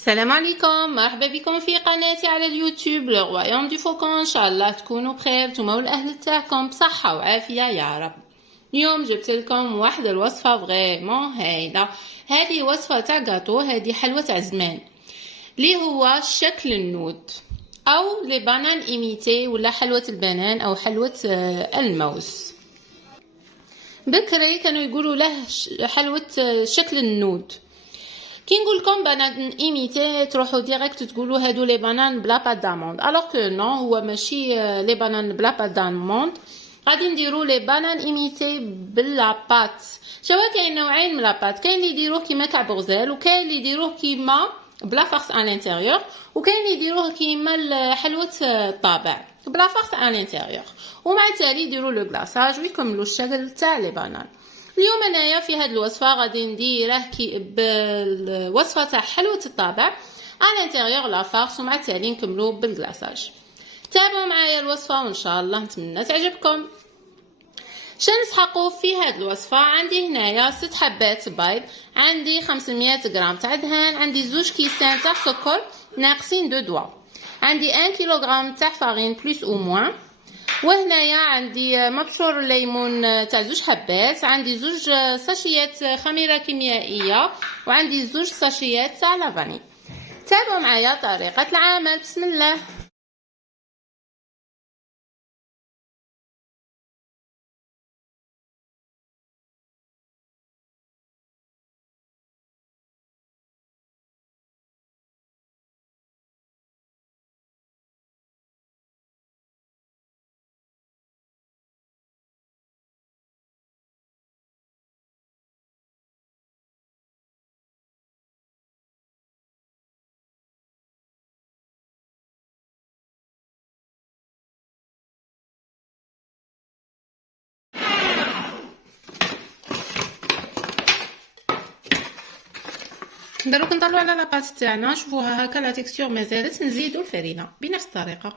السلام عليكم، مرحبا بكم في قناتي على اليوتيوب لو رويوم دو فوكون. ان شاء الله تكونوا بخير نتوما والاهل تاعكم بصحه وعافيه يا رب. اليوم جبت لكم واحد الوصفه فريمون هايله. هذه وصفه تاع غاتو، هذه حلوه تاع زمان اللي هو شكل النود او لي بانان ايميتي ولا حلوه البنان او حلوه الموز. بكري كانوا يقولوا له حلوه شكل النود. كي نقول لكم بنان ايميتي تروحوا ديريكت تقولوا هادو لي بانان بلا بات داموند، الوغ كو نو، هو ماشي لي بانان بلا بات داموند. غادي نديروا لي بانان ايميتي بلا بات. شوا كاين نوعين من لا بات، كاين اللي يديروه كيما كعب غزال، وكاين اللي يديروه كيما بلا فارس ان لانتيريور، وكاين اللي يديروه كيما حلوه الطابع بلا فارس ان لانتيريور، ومع التالي يديروا لو كلاصاج ويكملوا الشكل تاع لي بانان. اليوم انايا في هذه الوصفه غادي نديره كي بالوصفه تاع حلوه الطابع على الانتيريور لا فارس، ومع التالي نكملوا بالكلاصاج. تابعوا معايا الوصفه وان شاء الله نتمنى تعجبكم. شنو نسحقوا في هذه الوصفه؟ عندي هنايا 6 حبات بيض، عندي 500 غرام تاع دهان، عندي 2 كيسان تاع سكر ناقصين 2 دوا، عندي 1 كيلوغرام تاع فارين بلوس او موان، وهنايا عندي مبشور الليمون تاع 2 حبات، عندي 2 ساشيات خميره كيميائيه، وعندي 2 ساشيات تاع لافاني. تابعوا معايا طريقه العمل. بسم الله. دروك نطلعوا على لاباط تاعنا، شوفوها هكا لا تيكستور مازالت، نزيدوا الفرينه بنفس الطريقه.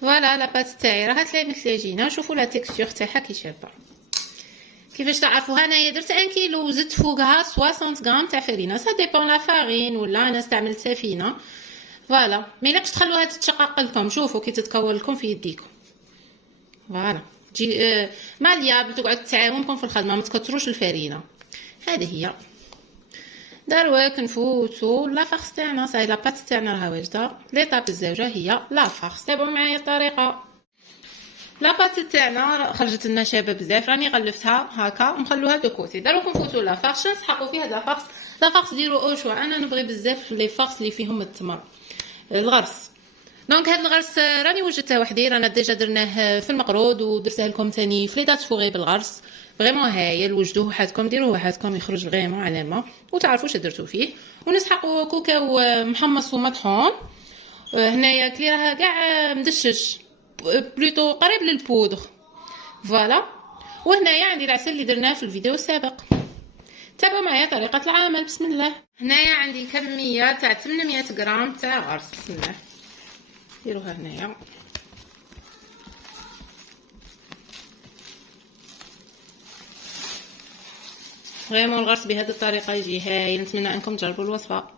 فوالا لاباط تاعي راها تلامس العجينه، شوفوا لا تيكستور تاعها كي شابه. كيفاش تعرفوها؟ انايا درت 1 كيلو وزدت فوقها 60 غرام تاع فرينه، سا ديبون لا فارين ولا انا استعملت سفينه. فوالا مي لاكش تخلوها تتشقق لكم، شوفوا كي تتكور لكم في يديكم. فوالا تجي ماليابل تقعد تعاونكم في الخدمه، ما تكثروش الفرينه. هذه هي دروك نفوتو لا فارس تاعنا، صاي لا بات تاعنا راها واجده. ليطاب الزوجه هي لا فارس. تابعوا معايا الطريقه. لا بات تاعنا خرجت لنا شابه بزاف، راني غلفتها هكا ونخلوها دو كوتي. دروك نفوتو لا فارس. نسحقوا فيها لا فارس. لا فارس ديروا او شو، انا نبغي بزاف لي فارس اللي فيهم التمر الغرس. دونك هاد الغرس راني وجدته وحدي، رانا ديجا درناه في المقرود ودرته لكم ثاني في ليطات فوغي بالغرس. فريمون هايل، وجدوه وحدكم، ديروه وحدكم يخرج فريمون على الماء وتعرفوا واش درتو فيه. ونسحقوا كوكاو محمص ومطحون. هنايا كلي راه كاع مدشش بلوتو قريب للبودغ. فوالا. وهنايا عندي العسل اللي درناه في الفيديو السابق. تابعوا معايا طريقه العمل. بسم الله. هنايا عندي كميه تاع 800 غرام تاع غرس. بسم الله ديروها هنايا. فريمون الغرس بهذه الطريقه يجي هايل، نتمنى انكم تجربوا الوصفه.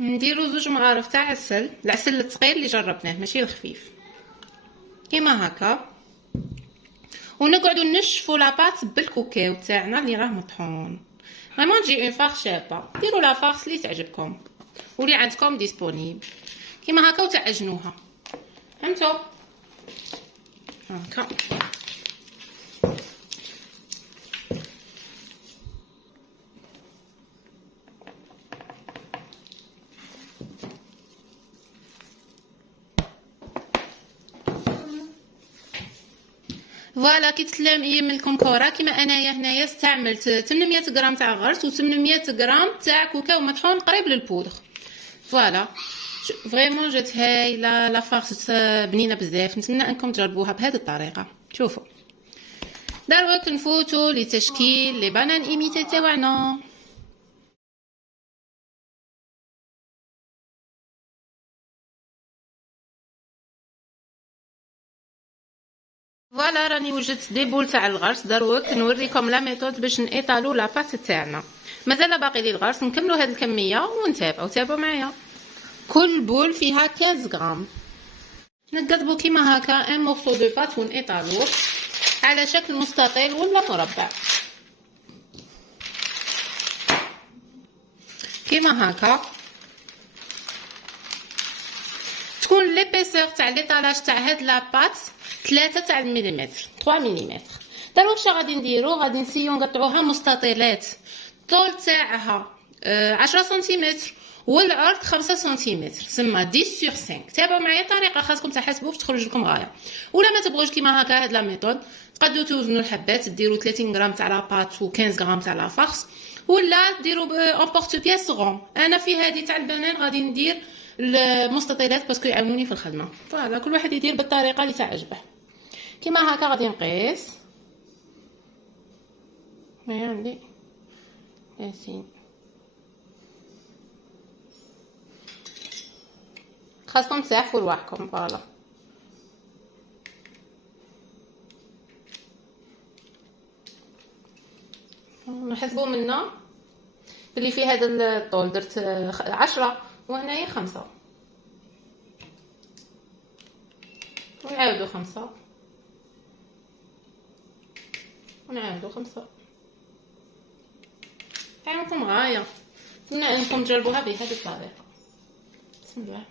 نديروا 2 مغارف تاع عسل، العسل الثقيل اللي جربناه ماشي الخفيف كيما هكا، ونقعدوا نشفوا لاباط بالكوكاو تاعنا اللي راه مطحون. فريمون تجي اون فارس شابه. ديروا لا فارس اللي تعجبكم واللي عندكم ديسپونيبل كيما هكا وتعجنوها. فهمتوا هكا. فوالا كي تسلم يملكم كره كيما انايا هنايا استعملت 800 غرام تاع غرس و800 غرام تاع كوكاو مطحون قريب للبودغ. فوالا فريمون جات هايله لا فارس بنينه بزاف، نتمنى انكم تجربوها بهذه الطريقه. شوفوا دروك نفوتوا لتشكيل لي بانان ايميتي تاعنا. فوالا راني وجدت دي بول تاع الغرس. دروك نوريكم لا ميثود باش نيطالو لاباط تاعنا. مازال باقي لي الغرس، نكملو هاد الكميه ونتابعو. تابعوا معايا. كل بول فيها 15 غرام. نقضبو كيما هكا ان مورسو دو بات ونيطالوه على شكل مستطيل ولا مربع كيما هكا. تكون ليبيسور تاع ليطالاج تاع هاد لاباط 3 تاع المليمتر، 3 مليمتر. دروك شنو غادي نديرو؟ غادي نسيو نقطعوها مستطيلات. الطول تاعها 10 سنتيمتر والعرض 5 سنتيمتر، سما 10 sur 5. تابعوا معايا الطريقه، خاصكم تحسبوا باش تخرج لكم غايه. ولا ما تبغوش كيما هكا هاد لا ميثود، تقدروا توزنوا الحبات، ديروا 30 غرام تاع لاباط و15 غرام تاع لا فارس، ولا ديروا اون بورت بياس غون. انا في هذه تاع البنان غادي ندير المستطيلات باسكو يعاونوني في الخدمه. فوالا كل واحد يدير بالطريقه اللي تعجبه. كيما هكا غادي نقيس. هيا عندي 30. خاصكم تسعفوا رواحكم. فوالا نحسبوا منا بلي في هذا الطول درت 10 وهنايا 5 ونعاودو 5 ونعاودو 5. عينكم غايه. نتمنى انكم تجربوها بهذه الطريقه. بسم الله.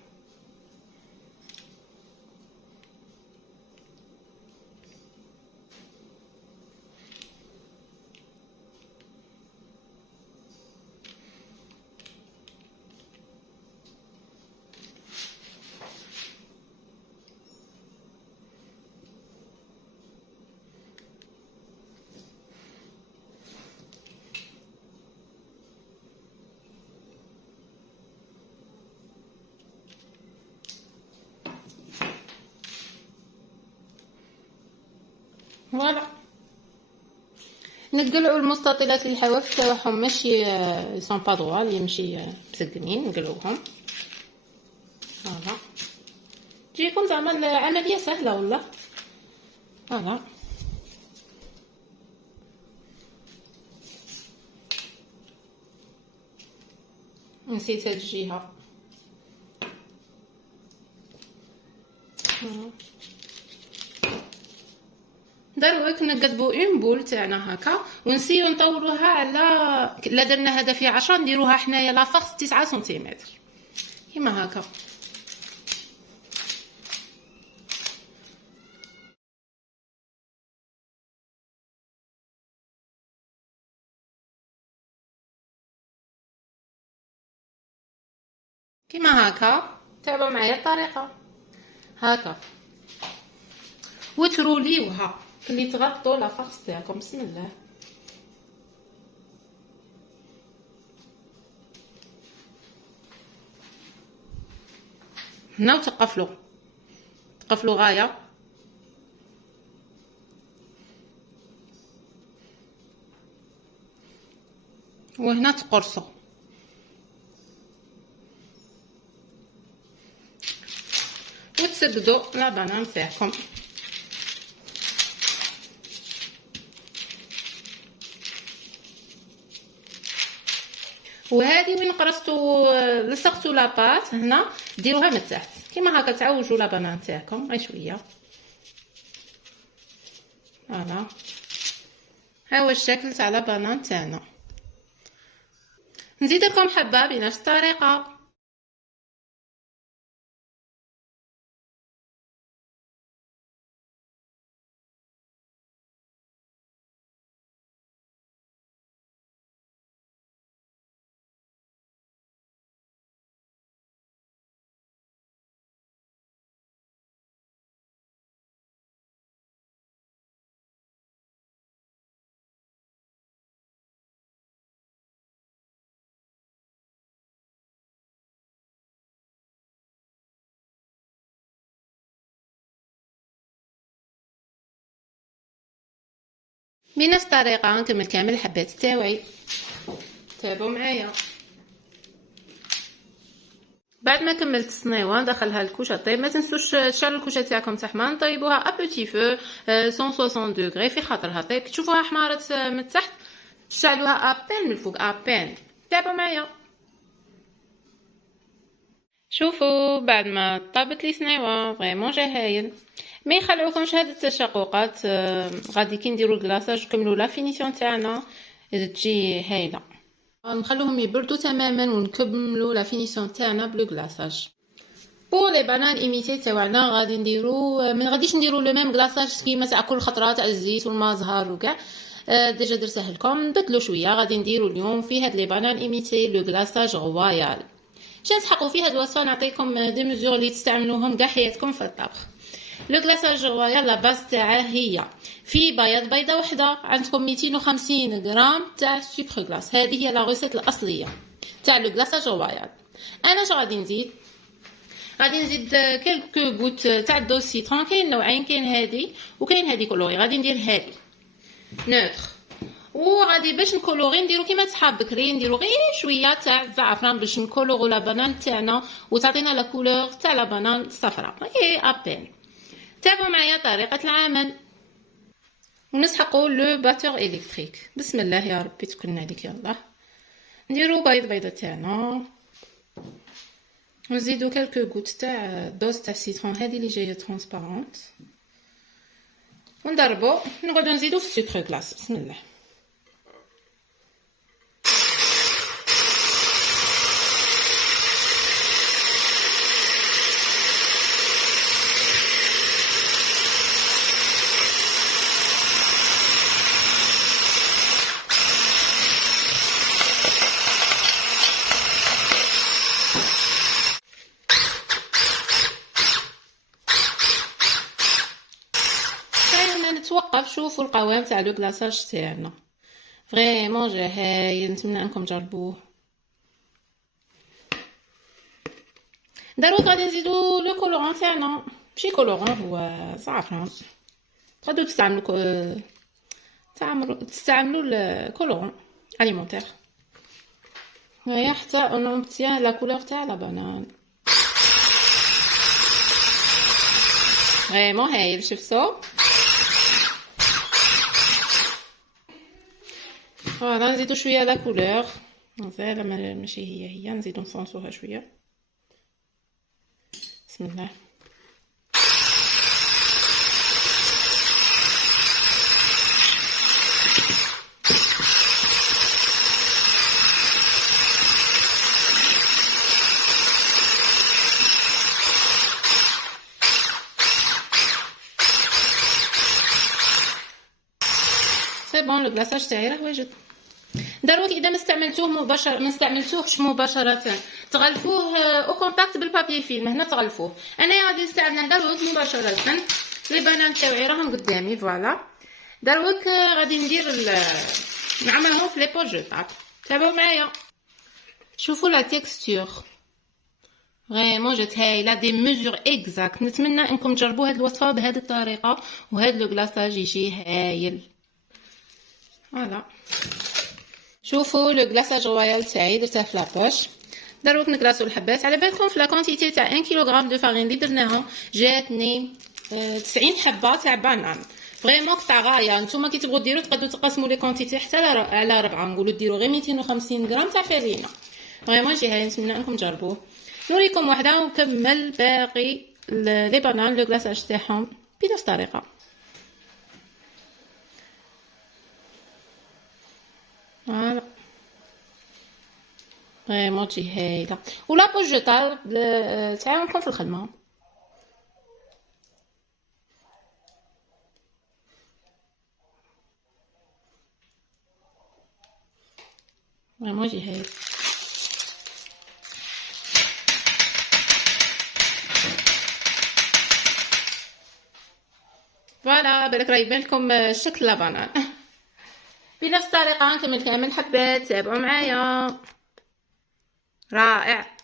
فوالا نقلعوا المستطيلات اللي الحواف تاعهم ماشي سون با دغوا، اللي ماشي مسقنين، نقلعوهم. فوالا تجيكم زعما العمليه سهله ولا. فوالا نسيت هاد الجهه. دروك نقدبو اون بول تاعنا هكا ونسيو نطولوها على لا درنا هذا في 10 نديروها حنايا لا فاخس 9 سنتيمتر كيما هكا. كيما هكا تابعوا معايا الطريقه هكا وتروليوها اللي تغطوا لا فاخس تاعكم. بسم الله. هنا وتقفلوا غايه. وهنا تقرصوا وتسدوا لا بانان تاعكم. وهذه وين قرصتوا لصقتوا لاباط هنا ديروها من تحت كيما هكا. تعوجوا لا بانان تاعكم غير شويه. فوالا ها هو الشكل تاع لا بانان تاعنا. نزيد لكم حبه بنفس الطريقه. بنفس الطريقه نكمل كامل الحبات تاوعي. تابعوا معايا. بعد ما كملت الصنيوه ندخلها الكوشه طيب. ما تنسوش تشعلوا الكوشه تاعكم تاع حمار، نطيبوها ا بوتي فو 160 دوغري في خاطرها طيب. تشوفوها حمارت من التحت تشعلوها ابان من الفوق ابان. تابعوا معايا. شوفوا بعد ما طابت لي صنيوه فريمون جا هايل. ما يخلعوكمش هاد التشققات. غادي كي نديرو الكلاصاج نكملو لا فينيسيون تاعنا تجي هايله. نخلوهم يبردوا تماما ونكملوا لا فينيسيون تاعنا بلو كلاصاج. بور لي بانان ايميتي تاعنا غادي نديرو ما غاديش نديرو لو ميم كلاصاج كيما تاع كل خطره تاع الزيت والما زهر وكاع. ديجا درته لكم نبدلو شويه. غادي نديرو اليوم في هاد لي بانان ايميتي لو كلاصاج رويال. باش نسحقوا في هاد الوصفه نعطيكم دي ميزور اللي تستعملوهم كاع حياتكم في الطبخ. لو كلاصاج رويال لا باز تاعه هي في بيضه وحده عندكم 250 غرام تاع سكر كلاص. هذه هي لا ريسيت الاصليه تاع لو كلاصاج رويال. انا اش غادي نزيد؟ غادي نزيد كلكو غوت تاع دوز سيترون. كاين نوعين، كاين هادي وكاين هادي كولوري. غادي ندير هادي نوتر. وغادي باش نكولوري نديرو كيما تحاب بكري نديرو غير شويه تاع الزعفران باش نكولورو لا بانان تاعنا وتعطينا لا كولور تاع لا بانان الصفراء اي ابين. تابعوا معايا طريقه العمل ونسحقوا لو باتور الكتريك. بسم الله يا ربي تكون عليك. يلا نديرو بيضه تاعنا ونزيدو كلكو غوت تاع دوز تاع سيترون هذه اللي جايه ترونسبارونت ونضربو. نقعدو نزيدو في السكر كلاص. بسم الله. نتوقف. شوفوا القوام تاع لو كلاصاج تاعنا فريمون جا هايل. نتمنى انكم تجربوه. دروك غادي نزيدو لو كولورون تاعنا. ماشي كولورون هو زعفران. تقدروا تستعملوا الكولورون اليمونتير. هيا حتى اون اوبتيان لا كولور تاع لا بانان. فريمون هايل. شفتوا؟ فوالا نزيدو شويه لا كولور. مازال ماشي هي نزيدو نفونسوها شويه. بسم الله. سي بون. لو كلاصاج تاعي راه واجد. دروك اذا ما استعملتوهش مباشره تغلفوه او كونتاكت بالبابي فيلم. هنا تغلفوه. انا غادي نستعمله دروك مباشره. لي بانان تاعي راهم قدامي فوالا. دروك غادي نعملهم في لي بوجيطات. تابعوا معايا. شوفوا لا تيكستور فريمون جات هايله. دي ميزور اكزاكت. نتمنى انكم تجربوا هاد الوصفه بهذه الطريقه وهاد لو كلاصاج يجي هايل. فوالا شوفوا لو كلاصاج رويال تاعي درته في لاباش. دروك نكراسو الحبات. على بالكم في لا كونتيتي تاع 1 كيلوغرام دو فارين اللي درناها جاتني 90 حبه تاع بانان. فريمون تاع غايه. نتوما كي تبغوا ديروا تقدروا تقسموا لي كونتيتي حتى على 4. نقولوا ديروا غير 250 غرام تاع فرينه. فريمون جي هاي. نتمنى انكم تجربوه. نوريكم وحده ونكمل باقي لي بانان لو كلاصاج تاعهم بنفس الطريقه. فوالا فريمون تجي هايله. ولا بوجيطال تعاونكم في الخدمه. فريمون تجي هايله. فوالا بالك راه يبان لكم شكل لابانان. بنفس الطريقه نكمل كامل حبات. تابعوا معايا. رائع.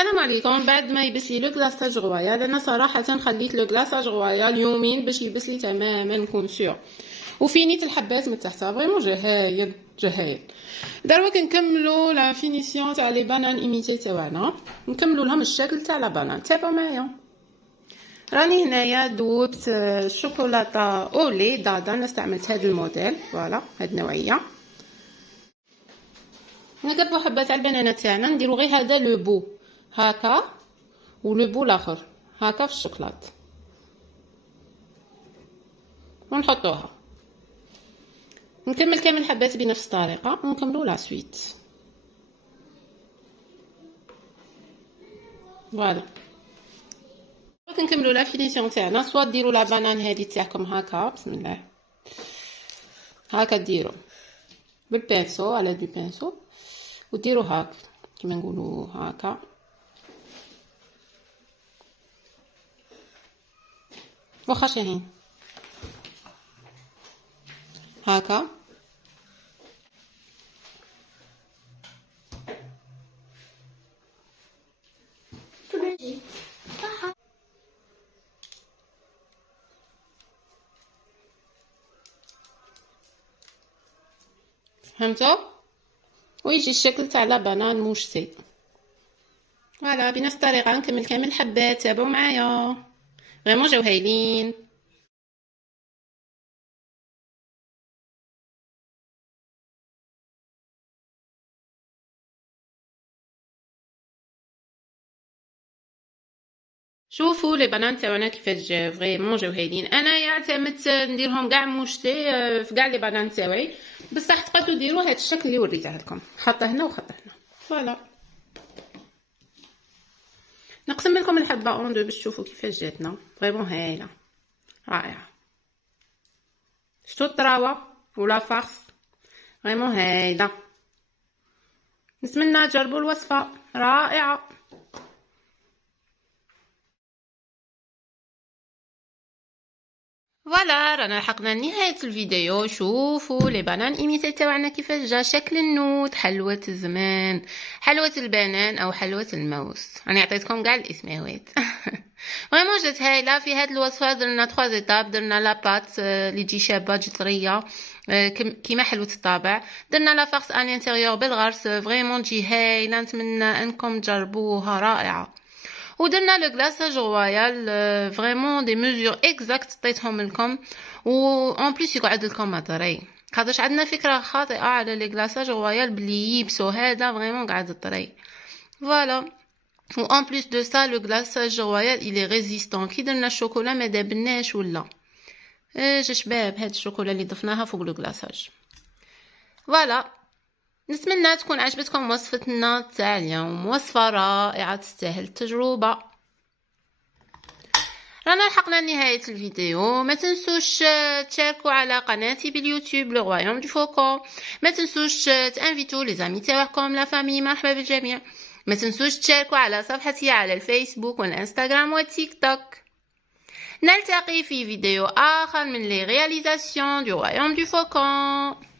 السلام عليكم. بعد ما يبس لي لو كلاصاج غوايال، انا صراحه خليت لو كلاصاج غوايال يومين باش يبس لي تماما نكون سيغ. وفينيت الحبات من تحت فريمون جا هايل جا هايل. دروك كنكملوا لا فينيسيون تاع لي بانان ايميتي تاعنا، نكملوا لهم الشكل تاع لا بانان. تابعوا معايا. راني هنايا دوبت الشوكولاته اولي دادا، انا استعملت هذا الموديل، فوالا هاد النوعيه. نقبو حبات تاع البنانه تاعنا، نديرو غير هذا لو بو هكا ولو بو الاخر هكا في الشوكولات ونحطوها. نكمل كامل الحبات بنفس الطريقه ونكملوا لا سويت. فوالا كنكملوا لا فينيسيون تاعنا. سوا ديروا لا بانان هذه تاعكم هكا، بسم الله، هكا ديروا بالبانسو على دو بانسو وديروا هكا كيما نقولوا هكا. واخا شاهين هكا. فهمتوا؟ ويجي الشكل تاع لا بانان موشتي. فوالا بنفس الطريقه نكمل كامل الحبات. تابعوا معايا، فريمون جاو هايلين. شوفوا لي بنان تاعنا كيفاش جاو، فريمون جاو هايلين. انا اعتمدت نديرهم كاع موشتي في كاع لي بنان تاعي، بصح تقدروا ديروا هذا الشكل اللي وريته لكم، خطه هنا وخطه هنا. فوالا نقسم لكم الحبه اون دو باش تشوفوا كيفاش جاتنا، فريمون هايله رائعه. شتو الطراوه ولا فارس، فريمون هايله. نتمنى تجربوا الوصفه رائعه. فوالا رانا لحقنا لنهاية الفيديو. شوفوا لي بانان ايميتي تاعنا كيفاش جا شكل النوت، حلوة الزمان، حلوة البنان او حلوة الموز. انا عطيتكم كاع الاسماوات. فريمون جات هايله. في هاد الوصفه درنا 3 ايطاب. درنا لا بات اللي تجي شابه تجي طريه كيما حلوة الطابع. درنا لا فارس ان انتيريور بالغرس، فريمون تجي هايله. نتمنى انكم تجربوها رائعه. ودرنا لو غلاصاج رويال، فريمون دي ميزور اكزاكت عطيتهم لكم، و اون بليس يقعد لكم طري، خاطرش عندنا فكره خاطئه على لي غلاصاج رويال بلي يبسو هذا فريمون قاعد طري. فوالا و اون بليس دو سا لو غلاصاج رويال il est résistant. كي درنا الشوكولا ما دابناش ولا جا شباب هاد الشوكولا اللي ضفناها فوق لو غلاصاج. فوالا نتمنى تكون عجبتكم وصفتنا تاع اليوم، وصفه رائعه تستاهل التجربه. رانا لحقنا لنهاية الفيديو. ما تنسوش تشاركوا على قناتي باليوتيوب لو رويوم دو فوكون. ما تنسوش تانفيتو لي زامي تاعكم، لا فامي، مرحبا بالجميع. ما تنسوش تشاركوا على صفحتي على الفيسبوك والانستغرام والتيك توك. نلتقي في فيديو آخر من لي رياليزاسيون دو رويوم دو فوكون.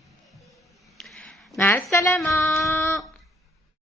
مع السلامة.